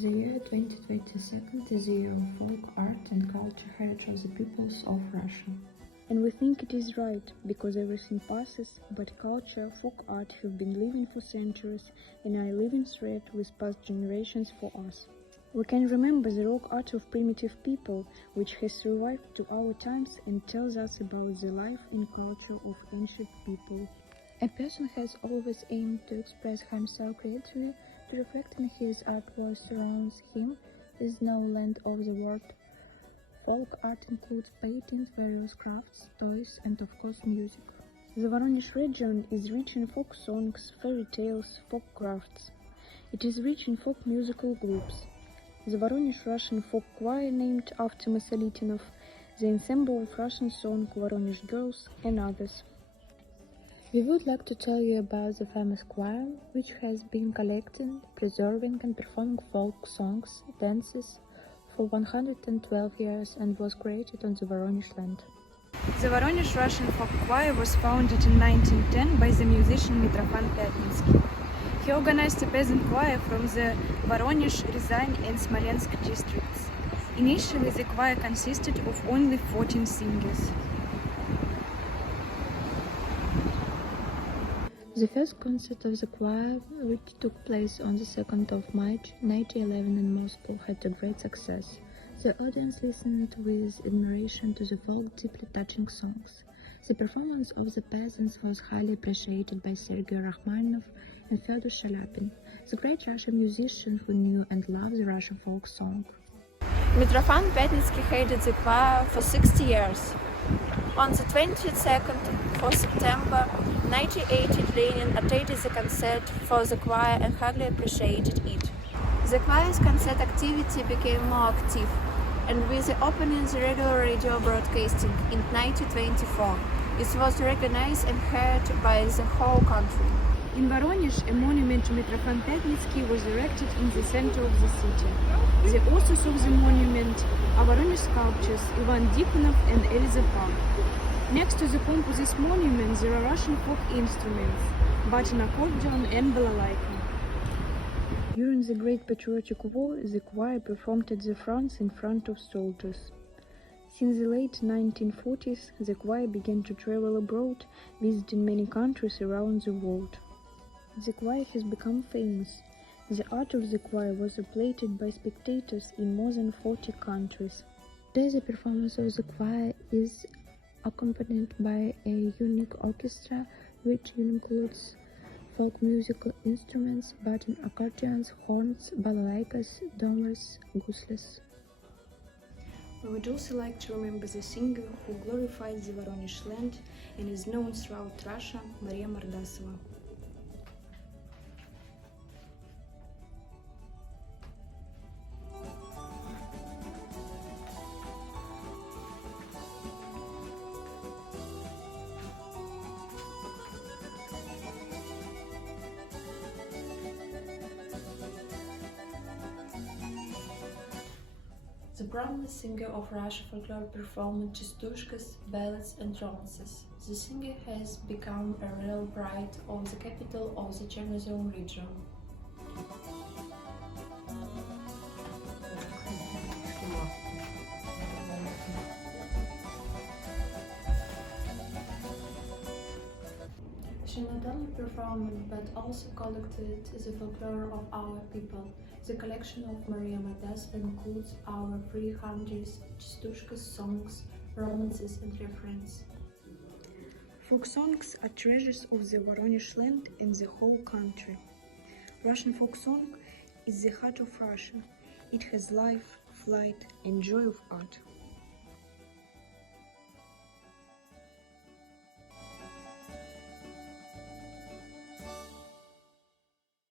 The year 2022 is the year of folk art and culture heritage of the peoples of Russia. And we think it is right, because everything passes, but culture, folk art have been living for centuries and are a living thread with past generations for us. We can remember the rock art of primitive people, which has survived to our times and tells us about the life and culture of ancient people. A person has always aimed to express himself creatively, to reflect in his art what surrounds him. Is no land of the world. Folk art includes paintings, various crafts, toys, and of course music. The Voronezh region is rich in folk songs, fairy tales, folk crafts. It is rich in folk musical groups. The Voronezh Russian folk choir named after Masalitinov, the ensemble of Russian song Voronezh Girls, and others. We would like to tell you about the famous choir, which has been collecting, preserving and performing folk songs, dances, for 112 years and was created on the Voronezh land. The Voronezh Russian folk choir was founded in 1910 by the musician Mitrofan-THE. He organized a peasant choir from the Voronezh, Ryazan and Smolensk districts. Initially, the choir consisted of only 14 singers. The first concert of the choir, which took place on the 2nd of March 1911 in Moscow, had a great success. The audience listened with admiration to the folk deeply touching songs. The performance of the peasants was highly appreciated by Sergei Rachmaninoff and Fyodor Shaliapin, the great Russian musician who knew and loved the Russian folk song. Mitrofan-THE headed the choir for 60 years. On the 22nd of September 1980, Lenin attended the concert for the choir and highly appreciated it. The choir's concert activity became more active, and with the opening of the regular radio broadcasting in 1924, it was recognized and heard by the whole country. In Voronezh, a monument to Mitrofan-THE was erected in the center of the city. The authors of the monument are Voronezh sculptors Ivan Dikonov and Eliza Pak. Next to the pomp of this monument, there are Russian folk instruments, button accordion and balalaika. During the Great Patriotic War, the choir performed at the front in front of soldiers. Since the late 1940s, the choir began to travel abroad, visiting many countries around the world. The choir has become famous. The art of the choir was applauded by spectators in more than 40 countries. Today, the performance of the choir is accompanied by a unique orchestra, which includes folk musical instruments, button accordions, horns, balalaikas, domras, gusles. We would also like to remember the singer who glorified the Voronezh land and is known throughout Russia, Maria Mordasova. The prominent singer of Russian folklore performed chastushkas, ballads and romances. The singer has become a real pride of the capital of the Chernozem region. She not only performed but also collected the folklore of our people. The collection of Maria Mordasova includes our 300 chastushkas, songs, romances and references. Folk songs are treasures of the Voronezh land and the whole country. Russian folk song is the heart of Russia. It has life, flight and joy of art.